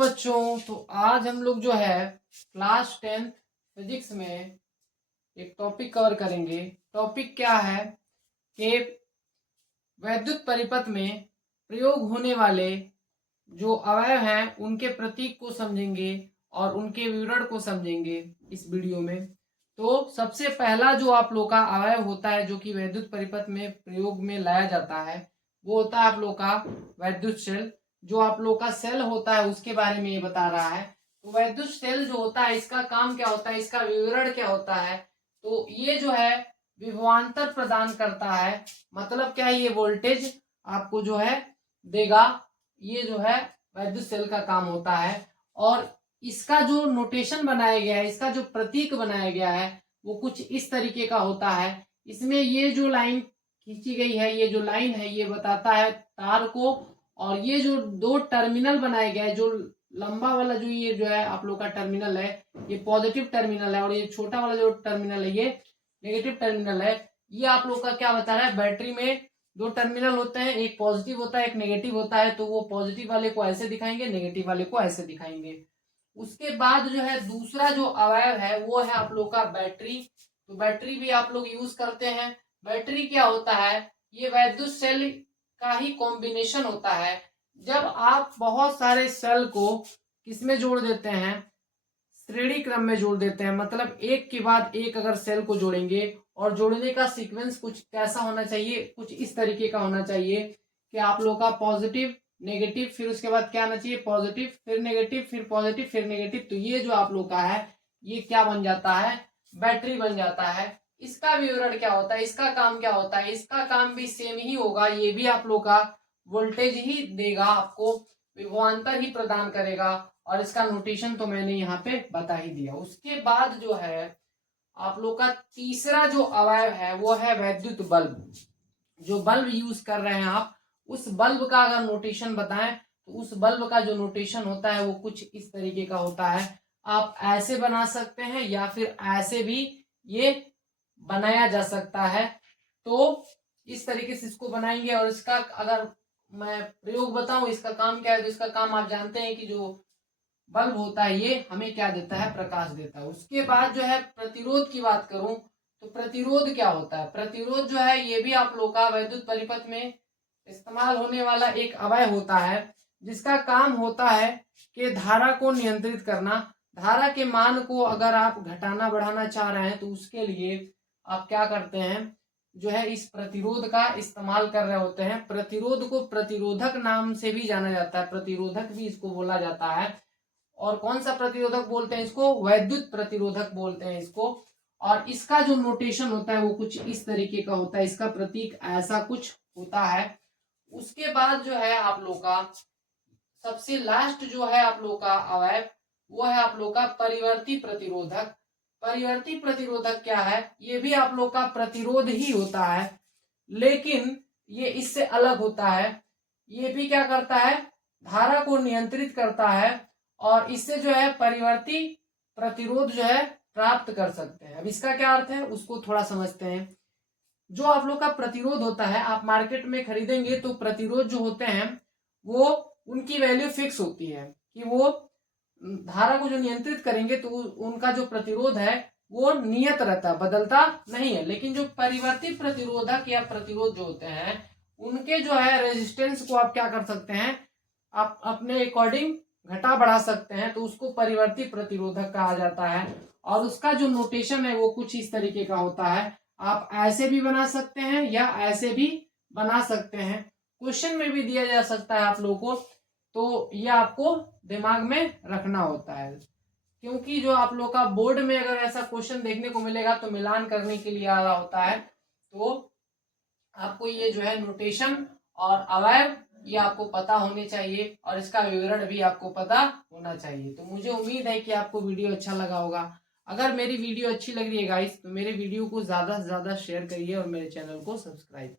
बच्चों, तो आज हम लोग जो है क्लास 10th फिजिक्स में एक टॉपिक कवर करेंगे। टॉपिक क्या है कि वैद्युत परिपथ में प्रयोग होने वाले जो अवयव हैं उनके प्रतीक को समझेंगे और उनके विवरण को समझेंगे इस वीडियो में। तो सबसे पहला जो आप लोग का अवयव होता है जो कि वैद्युत परिपथ में प्रयोग में लाया जाता है वो होता है आप लोग का वैद्युत शेल। जो आप लोग का सेल होता है उसके बारे में ये बता रहा है। तो वैद्युत सेल जो होता है इसका काम क्या होता है, इसका विवरण क्या होता है। तो ये जो है विभवांतर प्रदान करता है। मतलब क्या है, ये वोल्टेज आपको जो है देगा। ये जो है वैद्युत सेल का काम होता है। और इसका जो नोटेशन बनाया गया है, इसका जो प्रतीक बनाया गया है वो कुछ इस तरीके का होता है। इसमें ये जो लाइन खींची गई है, ये जो लाइन है ये बताता है तार को। और ये जो दो टर्मिनल बनाए गए हैं, जो लंबा वाला जो ये जो है आप लोग का टर्मिनल है ये पॉजिटिव टर्मिनल है, और ये छोटा वाला जो टर्मिनल है ये नेगेटिव टर्मिनल है। ये आप लोग का क्या बता रहा है, बैटरी में दो टर्मिनल होते हैं, एक पॉजिटिव होता है एक नेगेटिव होता है। तो वो पॉजिटिव वाले को ऐसे दिखाएंगे, नेगेटिव वाले को ऐसे दिखाएंगे। उसके बाद जो है दूसरा जो अवयव है वो है आप लोग का बैटरी। तो बैटरी भी आप लोग यूज करते हैं। बैटरी क्या होता है, ये वैद्युत सेल का ही कॉम्बिनेशन होता है। जब आप बहुत सारे सेल को किसमें जोड़ देते हैं, श्रेणी क्रम में जोड़ देते हैं, मतलब एक के बाद एक अगर सेल को जोड़ेंगे और जोड़ने का सीक्वेंस कुछ कैसा होना चाहिए, कुछ इस तरीके का होना चाहिए कि आप लोग का पॉजिटिव नेगेटिव, फिर उसके बाद क्या आना चाहिए, पॉजिटिव फिर नेगेटिव फिर पॉजिटिव फिर नेगेटिव। तो ये जो आप लोग का है ये क्या बन जाता है, बैटरी बन जाता है। इसका विवरण क्या होता है, इसका काम क्या होता है, इसका काम भी सेम ही होगा। ये भी आप लोग का वोल्टेज ही देगा, आपको विभवांतर ही प्रदान करेगा। और इसका नोटेशन तो मैंने यहाँ पे बता ही दिया। उसके बाद जो है आप लोग का तीसरा जो अवयव है वो है वैद्युत बल्ब। जो बल्ब यूज कर रहे हैं आप, उस बल्ब का अगर नोटेशन बताएं तो उस बल्ब का जो नोटेशन होता है वो कुछ इस तरीके का होता है। आप ऐसे बना सकते हैं या फिर ऐसे भी ये बनाया जा सकता है। तो इस तरीके से इसको बनाएंगे। और इसका अगर मैं प्रयोग बताऊं इसका काम क्या है, तो इसका काम आप जानते हैं कि जो बल्ब होता है ये हमें क्या देता है, प्रकाश देता है। उसके बाद जो है प्रतिरोध की बात करूं तो प्रतिरोध क्या होता है, प्रतिरोध जो है ये भी आप लोग का वैद्युत परिपथ में इस्तेमाल होने वाला एक अवयव होता है, जिसका काम होता है कि धारा को नियंत्रित करना। धारा के मान को अगर आप घटाना बढ़ाना चाह रहे हैं तो उसके लिए आप क्या करते हैं, जो है इस प्रतिरोध का इस्तेमाल कर रहे होते हैं। प्रतिरोध को प्रतिरोधक नाम से भी जाना जाता है, प्रतिरोधक भी इसको बोला जाता है। और कौन सा प्रतिरोधक बोलते हैं इसको, वैद्युत प्रतिरोधक बोलते हैं इसको। और इसका जो नोटेशन होता है वो कुछ इस तरीके का होता है, इसका प्रतीक ऐसा कुछ होता है। उसके बाद जो है आप लोग का सबसे लास्ट जो है आप लोग का अवयव वो है आप लोग का परिवर्ती प्रतिरोधक। परिवर्ती प्रतिरोधक क्या है, ये भी आप लोग का प्रतिरोध ही होता है, लेकिन ये इससे अलग होता है। ये भी क्या करता है, धारा को नियंत्रित करता है और इससे जो है परिवर्ती प्रतिरोध जो है प्राप्त कर सकते हैं। अब इसका क्या अर्थ है उसको थोड़ा समझते हैं। जो आप लोग का प्रतिरोध होता है आप मार्केट में खरीदेंगे तो प्रतिरोध जो होते हैं वो उनकी वैल्यू फिक्स होती है कि वो धारा को जो नियंत्रित करेंगे तो उनका जो प्रतिरोध है वो नियत रहता है, बदलता नहीं है। लेकिन जो परिवर्तित प्रतिरोधक या प्रतिरोध जो होते हैं उनके जो है रेजिस्टेंस को आप क्या कर सकते हैं, आप अपने अकॉर्डिंग घटा बढ़ा सकते हैं। तो उसको परिवर्तित प्रतिरोधक कहा जाता है। और उसका जो नोटेशन है वो कुछ इस तरीके का होता है। आप ऐसे भी बना सकते हैं या ऐसे भी बना सकते हैं, क्वेश्चन में भी दिया जा सकता है आप लोगों को। तो ये आपको दिमाग में रखना होता है, क्योंकि जो आप लोग का बोर्ड में अगर ऐसा क्वेश्चन देखने को मिलेगा तो मिलान करने के लिए आ रहा होता है। तो आपको ये जो है नोटेशन और अवयव ये आपको पता होने चाहिए और इसका विवरण भी आपको पता होना चाहिए। तो मुझे उम्मीद है कि आपको वीडियो अच्छा लगा होगा। अगर मेरी वीडियो अच्छी लग रही है गाइस तो मेरे वीडियो को ज्यादा से ज्यादा शेयर करिए और मेरे चैनल को सब्सक्राइब